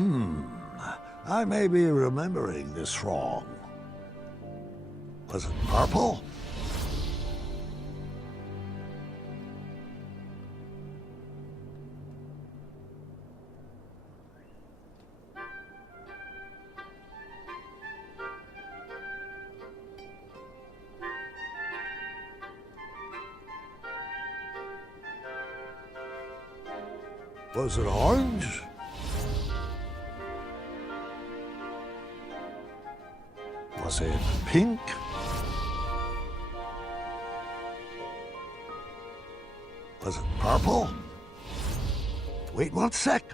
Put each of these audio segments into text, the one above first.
I may be remembering this wrong. Was it purple? Was it orange? Was it pink? Was it purple? Wait 1 sec.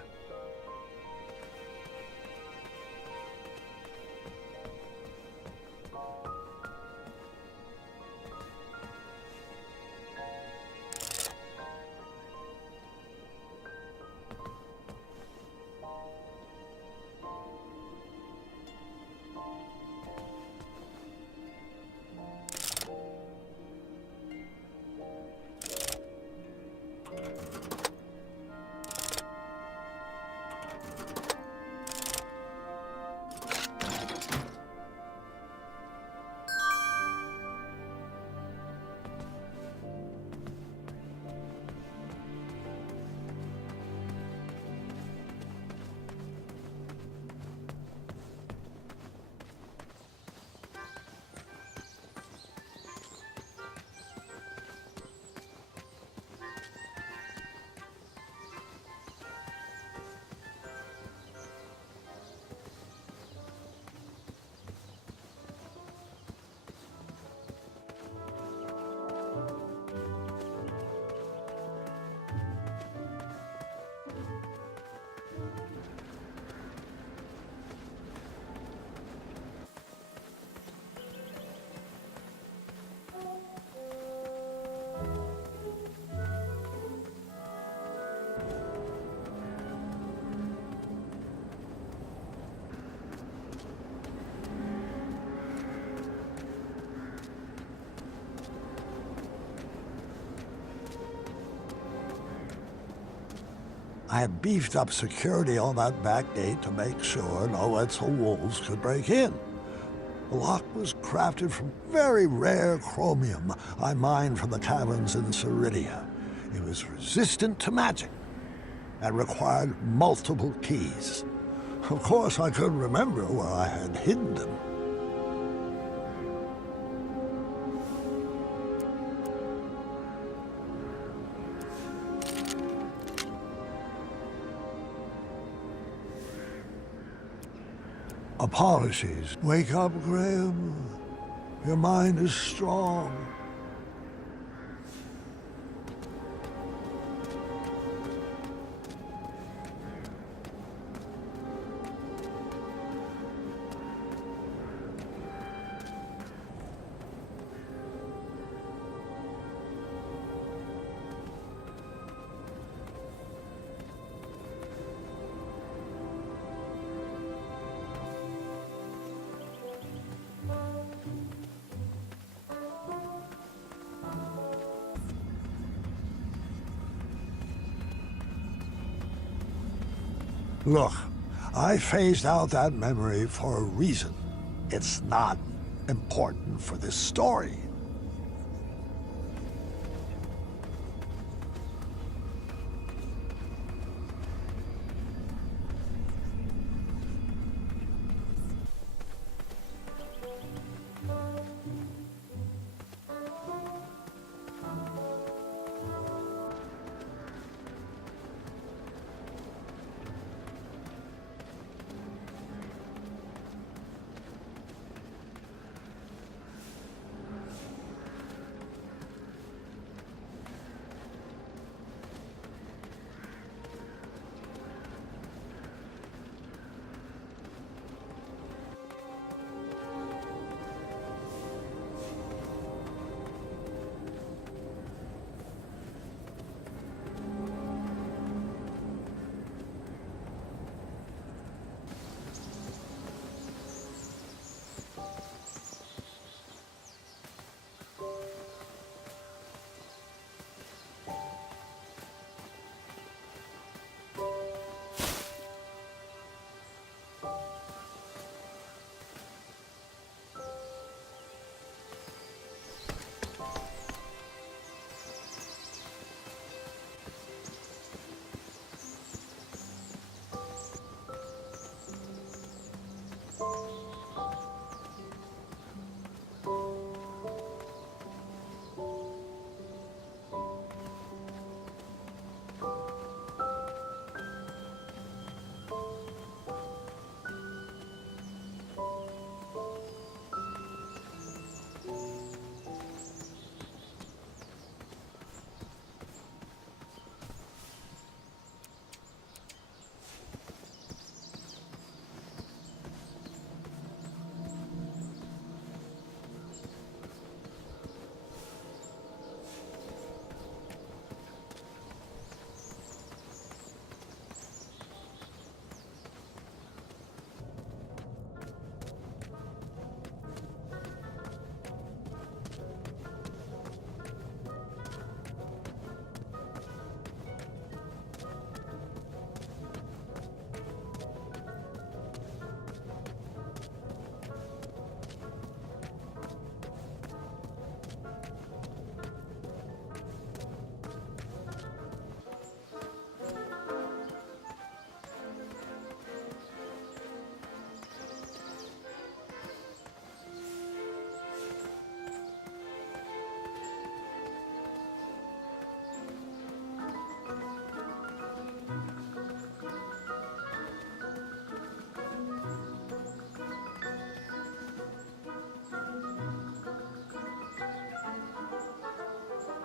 I had beefed up security on that back gate to make sure no Etzel wolves could break in. The lock was crafted from very rare chromium I mined from the caverns in Ceridia. It was resistant to magic and required multiple keys. Of course, I couldn't remember where I had hidden them. Apologies. Wake up, Graham. Your mind is strong. Look, I phased out that memory for a reason. It's not important for this story.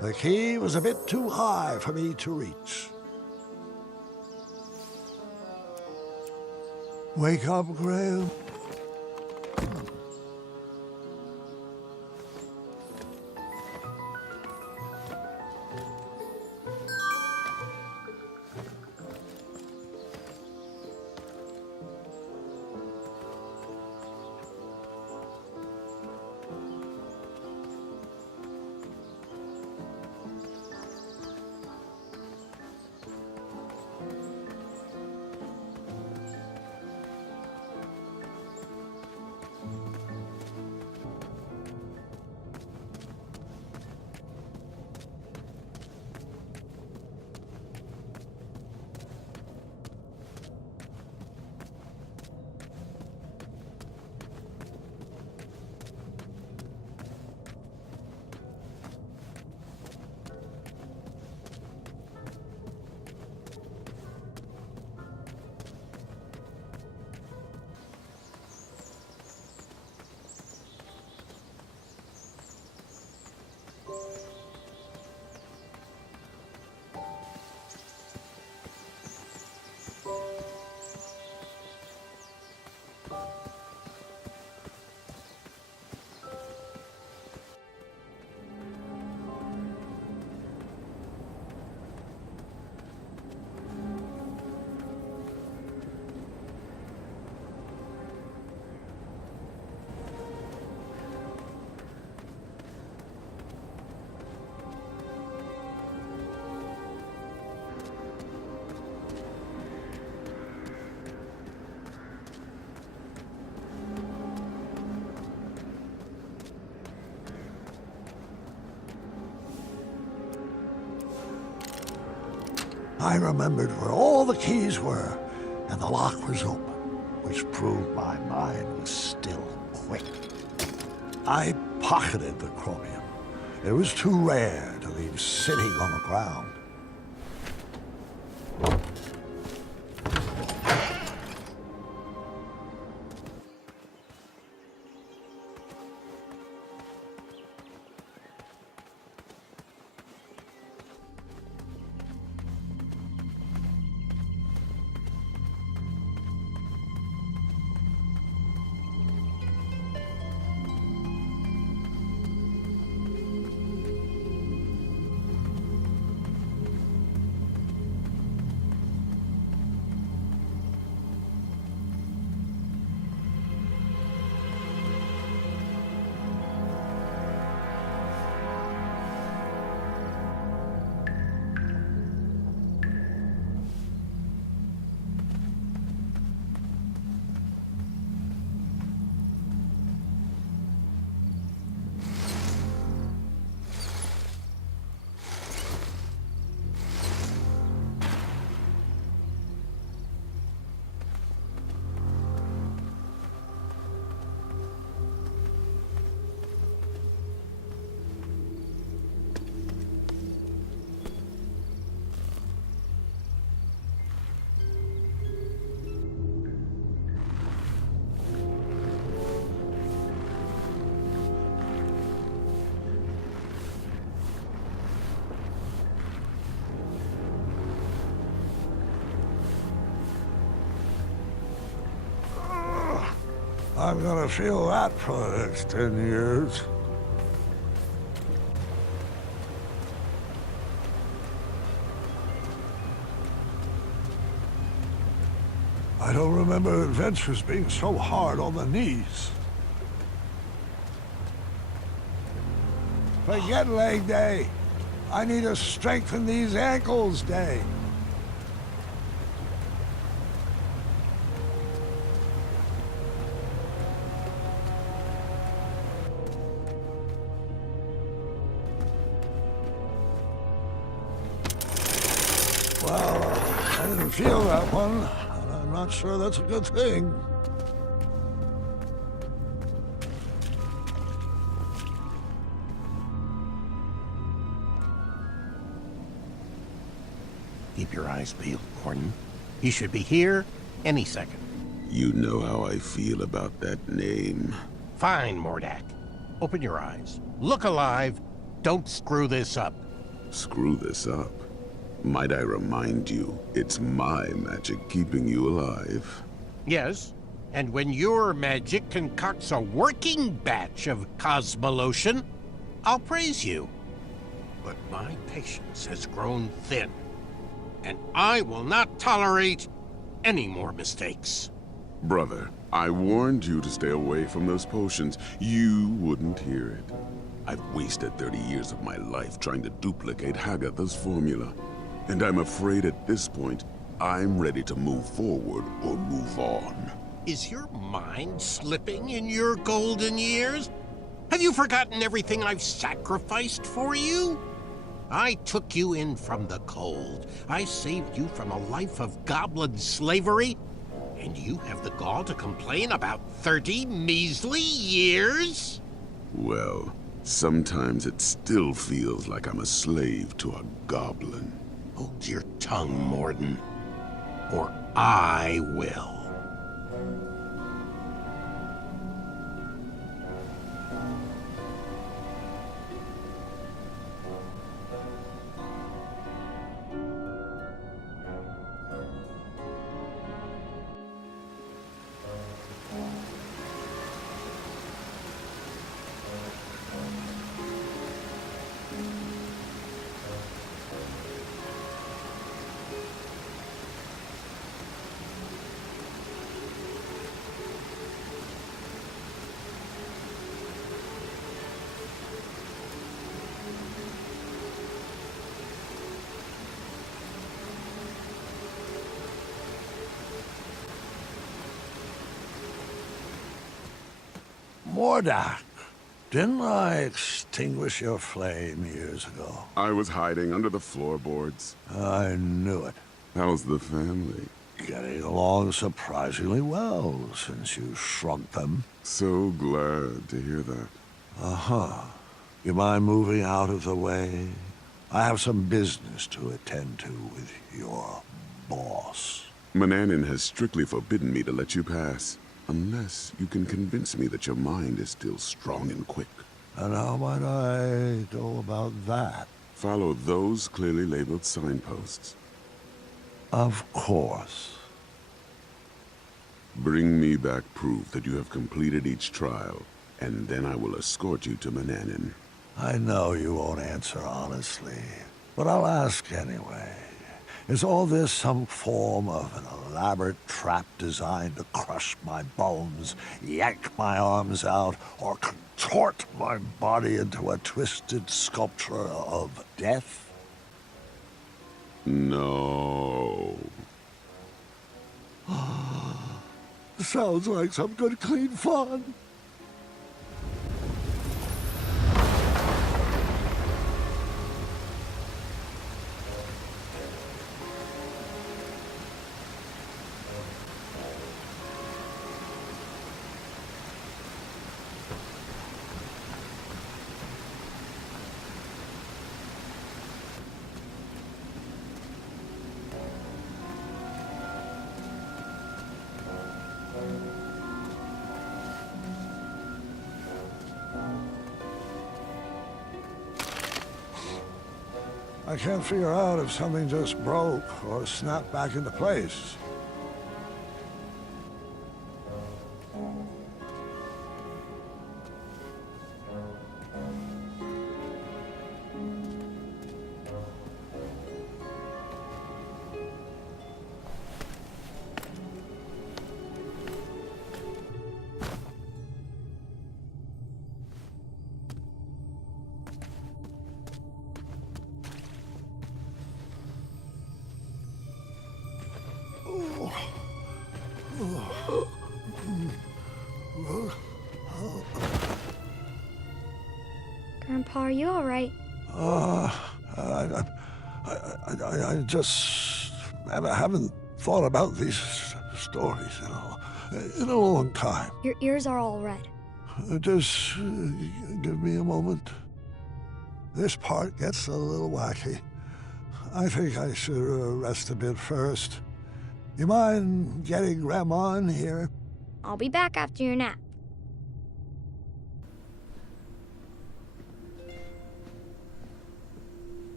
The key was a bit too high for me to reach. Wake up, Grail. I remembered where all the keys were, and the lock was open, which proved my mind was still quick. I pocketed the chromium. It was too rare to leave sitting on the ground. I'm gonna feel that for the next 10 years. I don't remember adventures being so hard on the knees. Forget leg day. I need to strengthen these ankles day. Well, I didn't feel that one, and I'm not sure that's a good thing. Keep your eyes peeled, Gordon. He should be here any second. You know how I feel about that name. Fine, Mordak. Open your eyes. Look alive. Don't screw this up. Screw this up. Might I remind you, it's my magic keeping you alive. Yes, and when your magic concocts a working batch of cosmolotion, I'll praise you. But my patience has grown thin, and I will not tolerate any more mistakes. Brother, I warned you to stay away from those potions. You wouldn't hear it. I've wasted 30 years of my life trying to duplicate Hagatha's formula. And I'm afraid at this point, I'm ready to move forward or move on. Is your mind slipping in your golden years? Have you forgotten everything I've sacrificed for you? I took you in from the cold. I saved you from a life of goblin slavery. And you have the gall to complain about 30 measly years? Well, sometimes it still feels like I'm a slave to a goblin. Hold your tongue, Morden, or I will. Mordak, didn't I extinguish your flame years ago? I was hiding under the floorboards. I knew it. How's the family? Getting along surprisingly well since you shrunk them. So glad to hear that. Uh-huh. You mind moving out of the way? I have some business to attend to with your boss. Mananin has strictly forbidden me to let you pass. Unless you can convince me that your mind is still strong and quick. And how might I go about that? Follow those clearly labeled signposts. Of course. Bring me back proof that you have completed each trial, and then I will escort you to Mananin. I know you won't answer honestly, but I'll ask anyway. Is all this some form of an elaborate trap designed to crush my bones, yank my arms out, or contort my body into a twisted sculpture of death? No. Sounds like some good clean fun. I can't figure out if something just broke or snapped back into place. Grandpa, are you all right? I just haven't thought about these stories, in a long time. Your ears are all red. Just give me a moment. This part gets a little wacky. I think I should rest a bit first. You mind getting Grandma in here? I'll be back after your nap.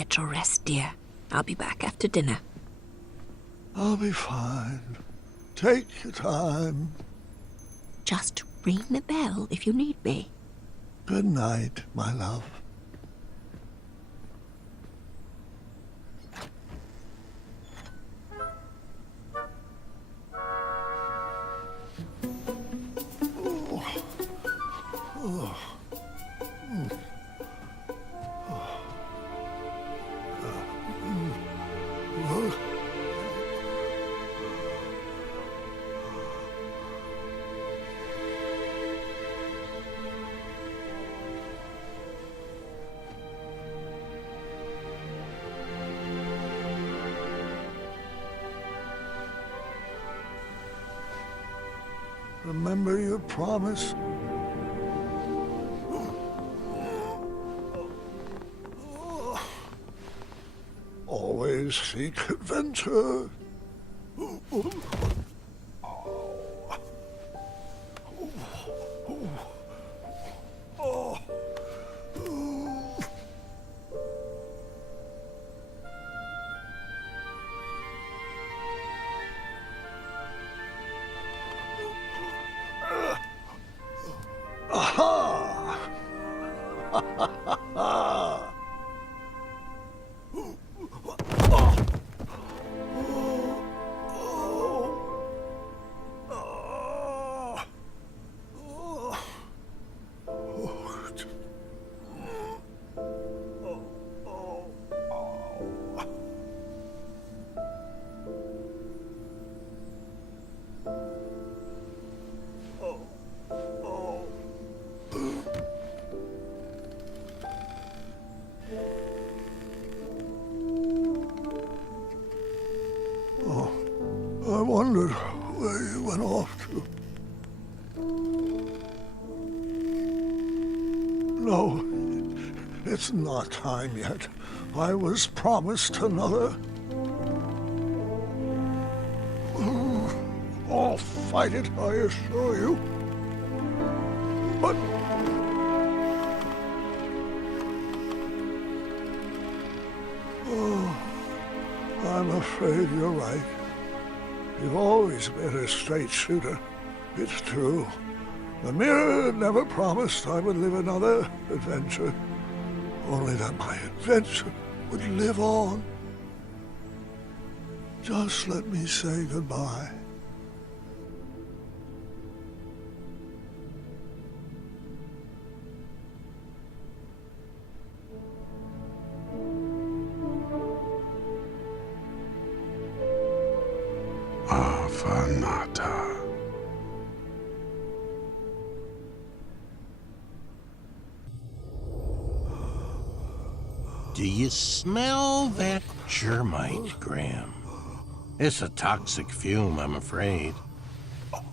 Get your rest, dear. I'll be back after dinner. I'll be fine. Take your time. Just ring the bell if you need me. Good night, my love. Remember your promise? Always seek adventure. Aha! I wondered where you went off to. No, it's not time yet. I was promised another. I'll fight it, I assure you. But... I'm afraid you're right. You've always been a straight shooter. It's true. The mirror never promised I would live another adventure. Only that my adventure would live on. Just let me say goodbye. Avanata. Do you smell that germite, Graham? It's a toxic fume, I'm afraid.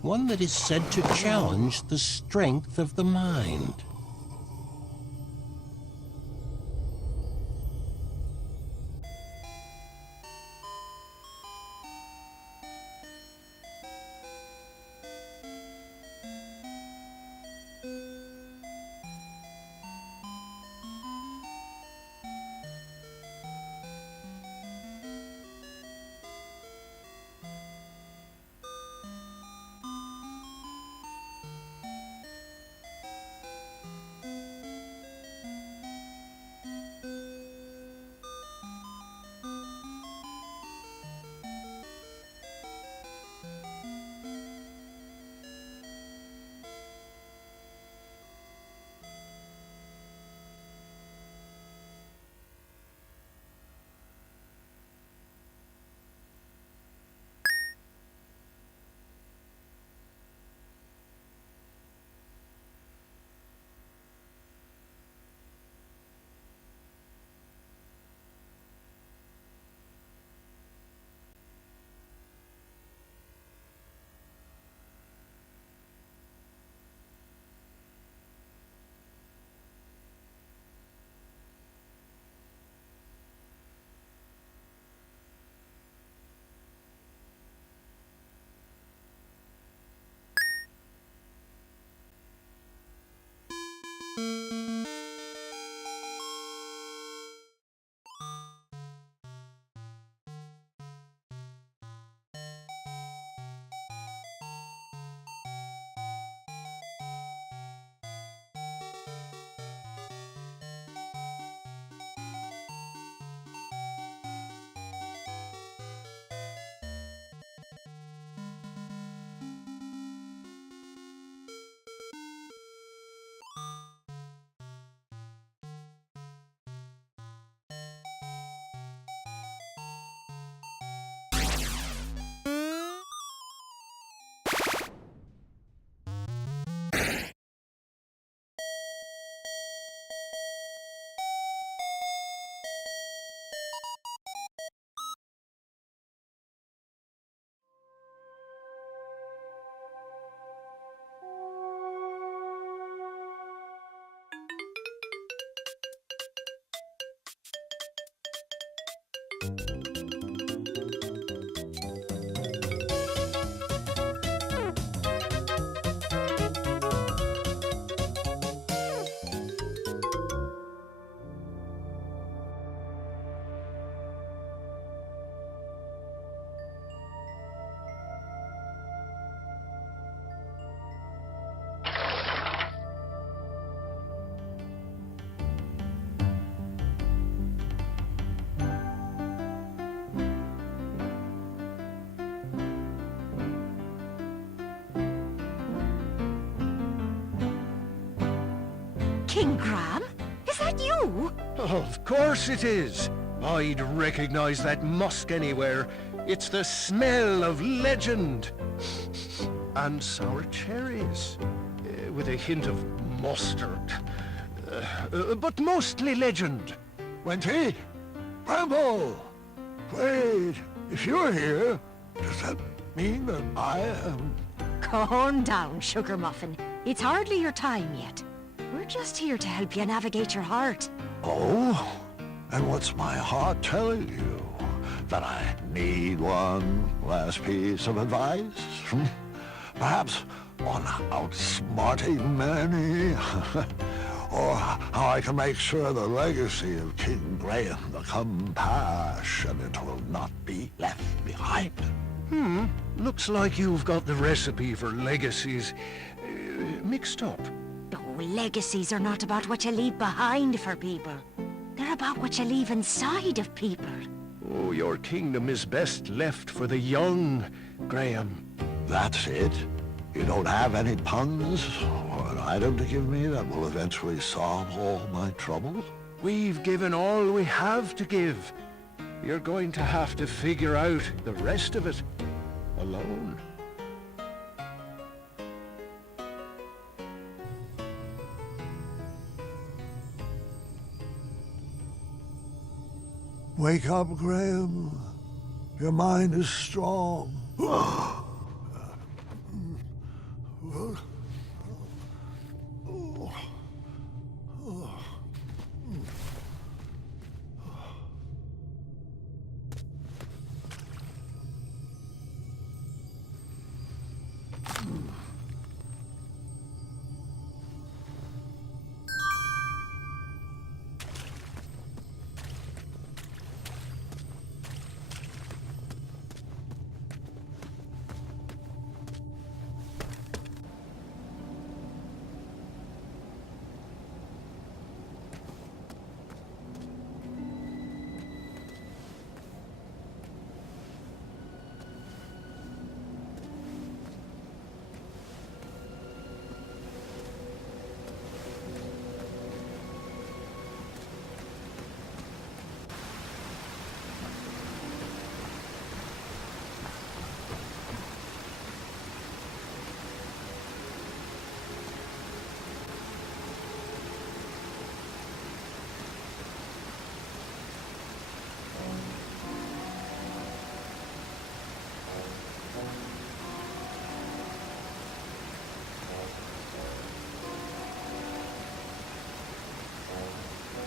One that is said to challenge the strength of the mind. King Graham? Is that you? Of course it is. I'd recognize that musk anywhere. It's the smell of legend. And sour cherries, with a hint of mustard. But mostly legend. Wenty? Bramble! Wait, if you're here, does that mean that I am... Calm down, Sugar Muffin. It's hardly your time yet. We're just here to help you navigate your heart. Oh? And what's my heart telling you? That I need one last piece of advice? Perhaps on outsmarting many? Or how I can make sure the legacy of King Graham become passionate will not be left behind? Looks like you've got the recipe for legacies mixed up. Oh, legacies are not about what you leave behind for people. They're about what you leave inside of people. Oh, your kingdom is best left for the young, Graham. That's it? You don't have any puns or an item to give me that will eventually solve all my troubles? We've given all we have to give. You're going to have to figure out the rest of it alone. Wake up, Graham. Your mind is strong.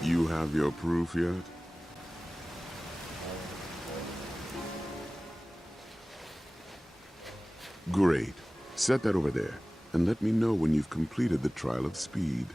You have your proof yet? Great. Set that over there, and let me know when you've completed the trial of speed.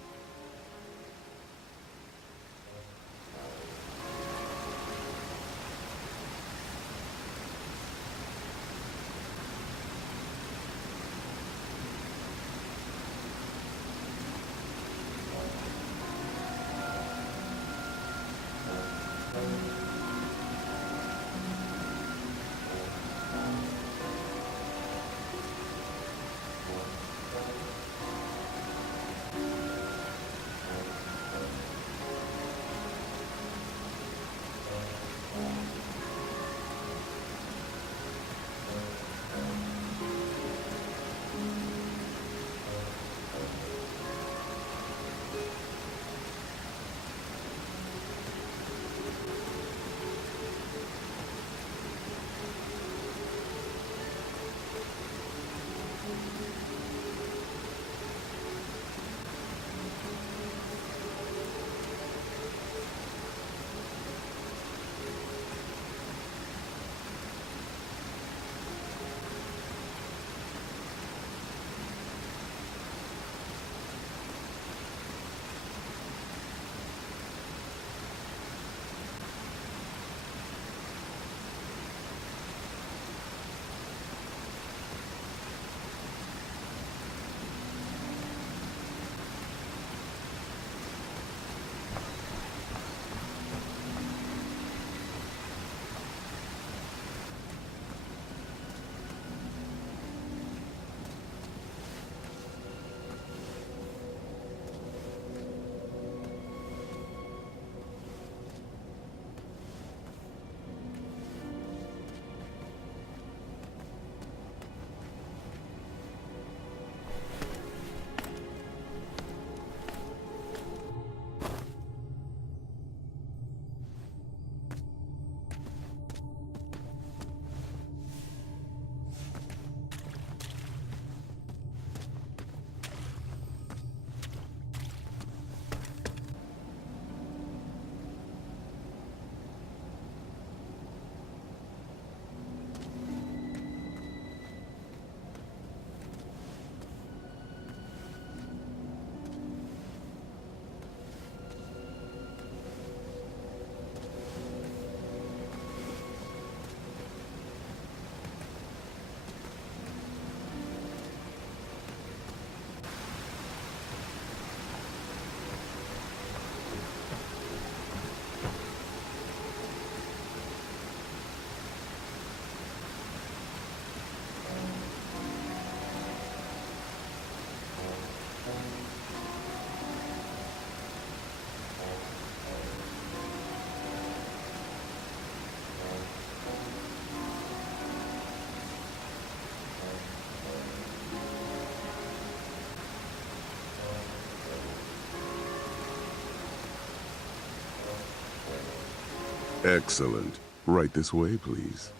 Excellent. Right this way, please.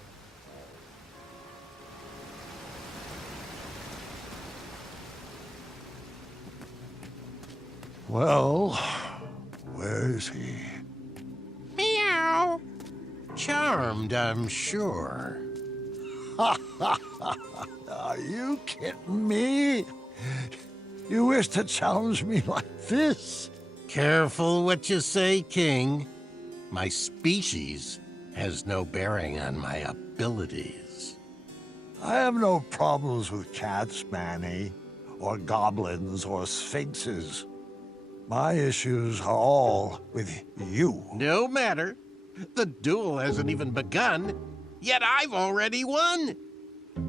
Well, where is he? Meow. Charmed, I'm sure. Are you kidding me? You wish to challenge me like this? Careful what you say, King. My species has no bearing on my abilities. I have no problems with cats, Manny, or goblins, or sphinxes. My issues are all with you. No matter. The duel hasn't even begun, yet I've already won.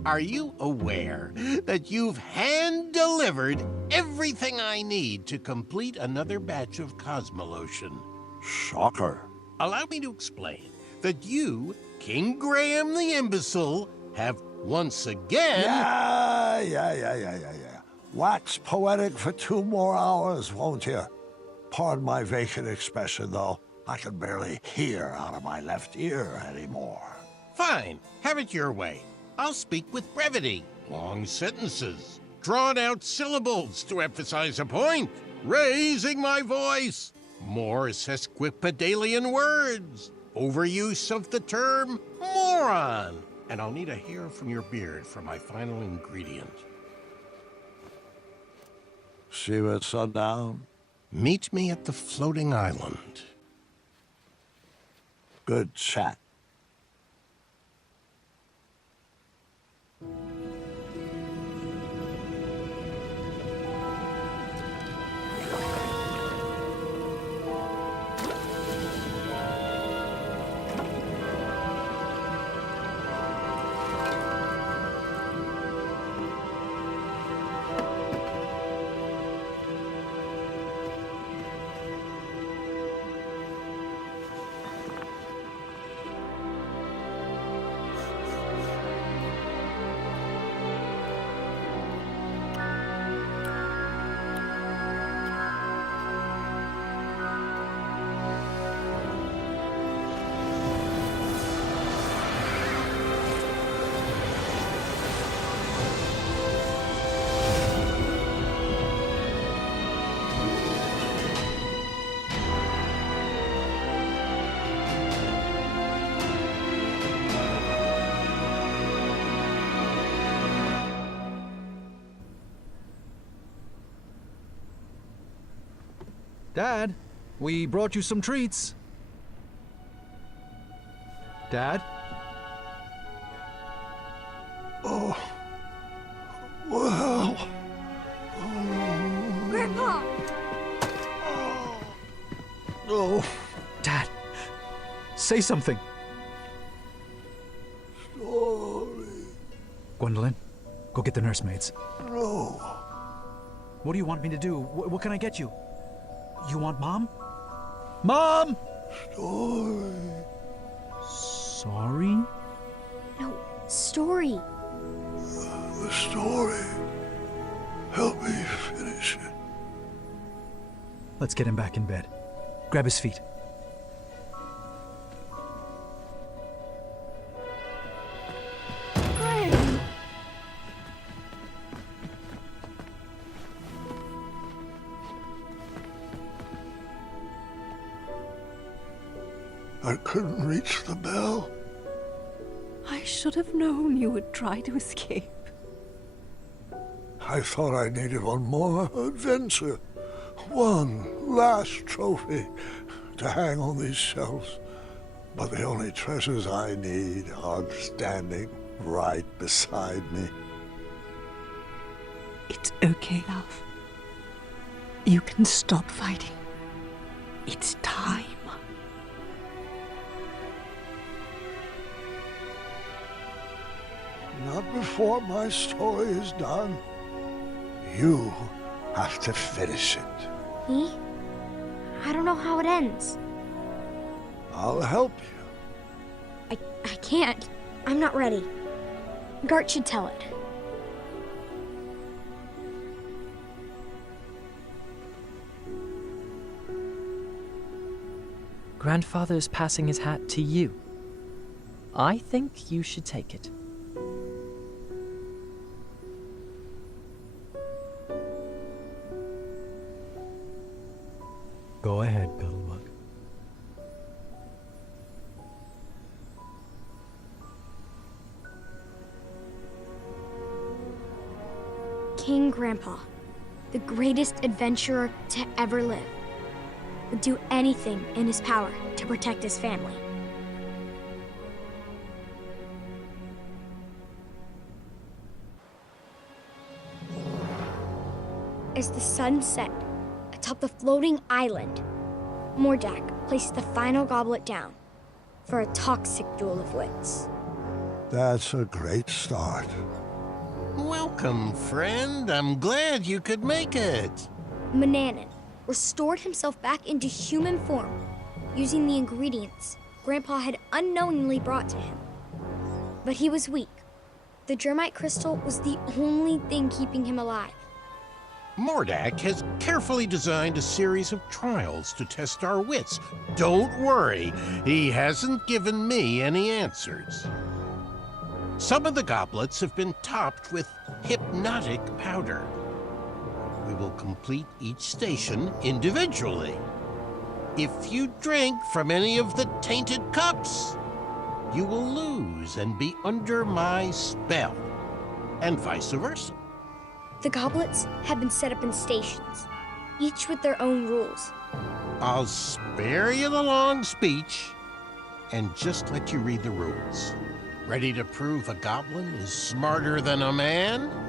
Are you aware that you've hand-delivered everything I need to complete another batch of Cosmolotion? Shocker. Allow me to explain that you, King Graham the Imbecile, have once again... Yeah. Wax poetic for 2 more hours, won't you? Pardon my vacant expression, though. I can barely hear out of my left ear anymore. Fine, have it your way. I'll speak with brevity, long sentences, drawn-out syllables to emphasize a point, raising my voice, more sesquipedalian words, overuse of the term moron, and I'll need a hair from your beard for my final ingredient. See you at sundown? Meet me at the floating island. Good chat. Dad, we brought you some treats. Dad? Oh, well. Grandpa! No. Dad, say something. Sorry. Gwendolyn, go get the nursemaids. No. What do you want me to do? What can I get you? You want Mom? Mom! Story. Sorry? No, story. The story. Help me finish it. Let's get him back in bed. Grab his feet. Graham! I couldn't reach the bell. I should have known you would try to escape. I thought I needed one more adventure. One last trophy to hang on these shelves. But the only treasures I need are standing right beside me. It's okay, love. You can stop fighting. It's time. Not before my story is done. You have to finish it. Me? I don't know how it ends. I'll help you. I can't. I'm not ready. Gart should tell it. Grandfather's passing his hat to you. I think you should take it. Go ahead, Cuddlebug. King Grandpa, the greatest adventurer to ever live, would do anything in his power to protect his family. As the sun set atop the floating island, Mordak placed the final goblet down for a toxic duel of wits. That's a great start. Welcome, friend. I'm glad you could make it. Manannan restored himself back into human form using the ingredients Grandpa had unknowingly brought to him. But he was weak. The germite crystal was the only thing keeping him alive. Mordak has carefully designed a series of trials to test our wits. Don't worry, he hasn't given me any answers. Some of the goblets have been topped with hypnotic powder. We will complete each station individually. If you drink from any of the tainted cups, you will lose and be under my spell, and vice versa. The goblets have been set up in stations, each with their own rules. I'll spare you the long speech and just let you read the rules. Ready to prove a goblin is smarter than a man?